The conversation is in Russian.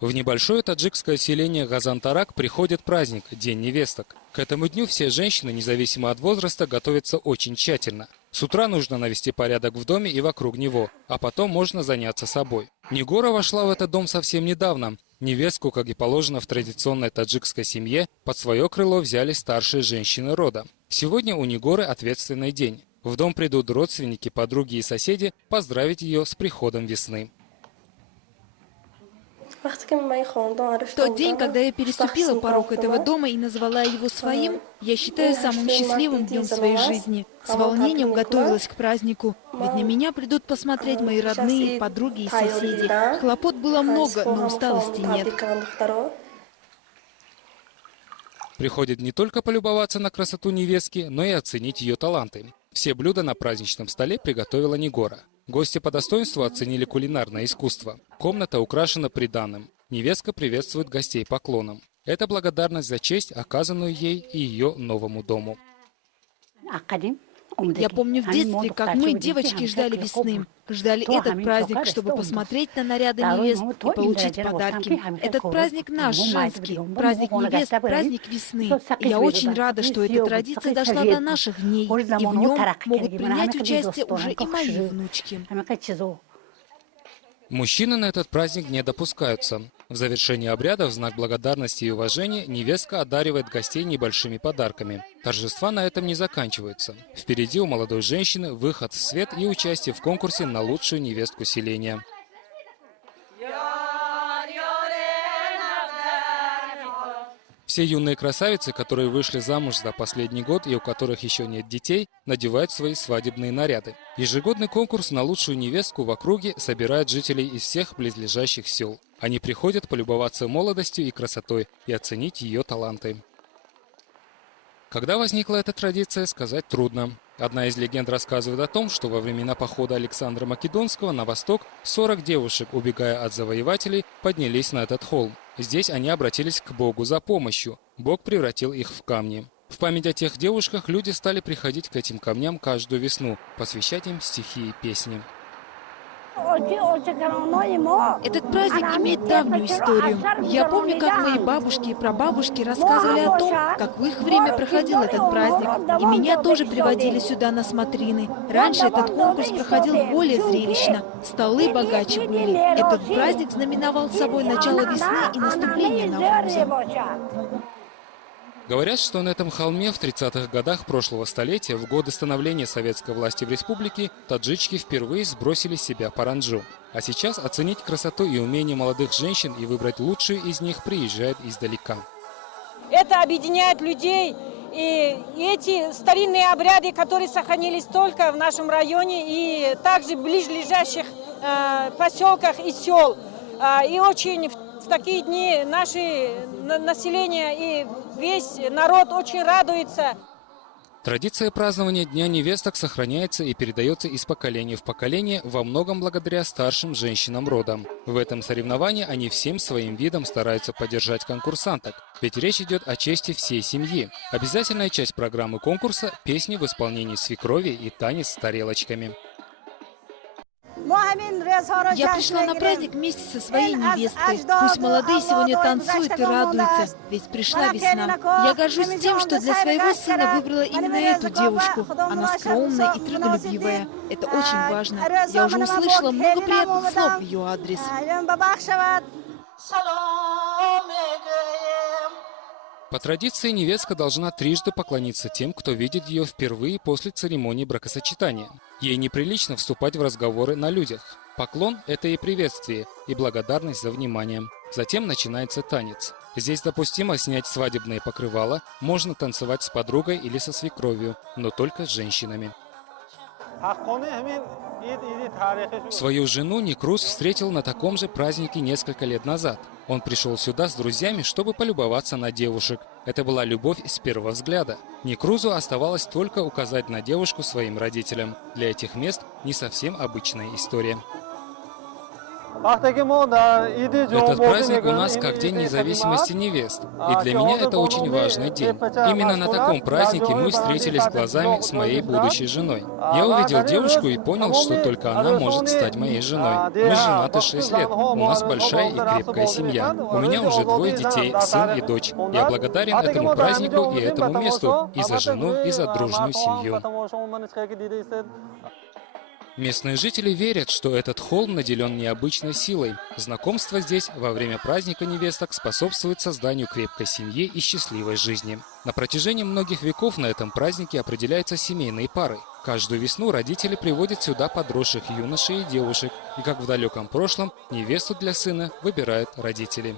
В небольшое таджикское селение Газантарак приходит праздник – День невесток. К этому дню все женщины, независимо от возраста, готовятся очень тщательно. С утра нужно навести порядок в доме и вокруг него, а потом можно заняться собой. Нигора вошла в этот дом совсем недавно. Невестку, как и положено в традиционной таджикской семье, под свое крыло взяли старшие женщины рода. Сегодня у Нигоры ответственный день. В дом придут родственники, подруги и соседи поздравить ее с приходом весны. В тот день, когда я переступила порог этого дома и назвала его своим, я считаю самым счастливым днем своей жизни. С волнением готовилась к празднику, ведь на меня придут посмотреть мои родные, подруги и соседи. Хлопот было много, но усталости нет. Приходит не только полюбоваться на красоту невестки, но и оценить ее таланты. Все блюда на праздничном столе приготовила Нигора. Гости по достоинству оценили кулинарное искусство. Комната украшена приданым. Невестка приветствует гостей поклоном. Это благодарность за честь, оказанную ей и ее новому дому. Я помню в детстве, как мы, девочки, ждали весны. Ждали этот праздник, чтобы посмотреть на наряды невест и получить подарки. Этот праздник наш, женский. Праздник невест, праздник весны. И я очень рада, что эта традиция дошла до наших дней. И в нем могут принять участие уже и мои внучки. Мужчины на этот праздник не допускаются. В завершении обряда в знак благодарности и уважения невестка одаривает гостей небольшими подарками. Торжества на этом не заканчиваются. Впереди у молодой женщины выход в свет и участие в конкурсе на лучшую невестку селения. Все юные красавицы, которые вышли замуж за последний год и у которых еще нет детей, надевают свои свадебные наряды. Ежегодный конкурс на лучшую невестку в округе собирает жителей из всех близлежащих сел. Они приходят полюбоваться молодостью и красотой и оценить ее таланты. Когда возникла эта традиция, сказать трудно. Одна из легенд рассказывает о том, что во времена похода Александра Македонского на восток 40 девушек, убегая от завоевателей, поднялись на этот холм. Здесь они обратились к Богу за помощью. Бог превратил их в камни. В память о тех девушках люди стали приходить к этим камням каждую весну, посвящать им стихи и песни. Этот праздник имеет давнюю историю. Я помню, как мои бабушки и прабабушки рассказывали о том, как в их время проходил этот праздник. И меня тоже приводили сюда на смотрины. Раньше этот конкурс проходил более зрелищно. Столы богаче были. Этот праздник знаменовал собой начало весны и наступление Навруза. Говорят, что на этом холме в 30-х годах прошлого столетия, в годы становления советской власти в республике, таджички впервые сбросили с себя паранджу. А сейчас оценить красоту и умение молодых женщин и выбрать лучшую из них приезжают издалека. Это объединяет людей. И эти старинные обряды, которые сохранились только в нашем районе и также в ближайших поселках и сел. И очень в такие дни наше население и весь народ очень радуется. Традиция празднования Дня невесток сохраняется и передается из поколения в поколение во многом благодаря старшим женщинам рода. В этом соревновании они всем своим видом стараются поддержать конкурсанток, ведь речь идет о чести всей семьи. Обязательная часть программы конкурса – песни в исполнении свекрови и танец с тарелочками. Я пришла на праздник вместе со своей невесткой. Пусть молодые сегодня танцуют и радуются, ведь пришла весна. Я горжусь тем, что для своего сына выбрала именно эту девушку. Она скромная и трудолюбивая. Это очень важно. Я уже услышала много приятных слов в ее адрес. По традиции невестка должна трижды поклониться тем, кто видит ее впервые после церемонии бракосочетания. Ей неприлично вступать в разговоры на людях. Поклон – это и приветствие, и благодарность за внимание. Затем начинается танец. Здесь допустимо снять свадебное покрывало, можно танцевать с подругой или со свекровью, но только с женщинами. Свою жену Никруз встретил на таком же празднике несколько лет назад. Он пришел сюда с друзьями, чтобы полюбоваться на девушек. Это была любовь с первого взгляда. Никрузу оставалось только указать на девушку своим родителям. Для этих мест не совсем обычная история. Этот праздник у нас как День независимости невест. И для меня это очень важный день. Именно на таком празднике мы встретились глазами с моей будущей женой. Я увидел девушку и понял, что только она может стать моей женой. Мы женаты 6 лет. У нас большая и крепкая семья. У меня уже 2 детей, сын и дочь. Я благодарен этому празднику и этому месту, и за жену, и за дружную семью. Местные жители верят, что этот холм наделен необычной силой. Знакомство здесь во время праздника невесток способствует созданию крепкой семьи и счастливой жизни. На протяжении многих веков на этом празднике определяются семейные пары. Каждую весну родители приводят сюда подросших юношей и девушек, и как в далеком прошлом, невесту для сына выбирают родители.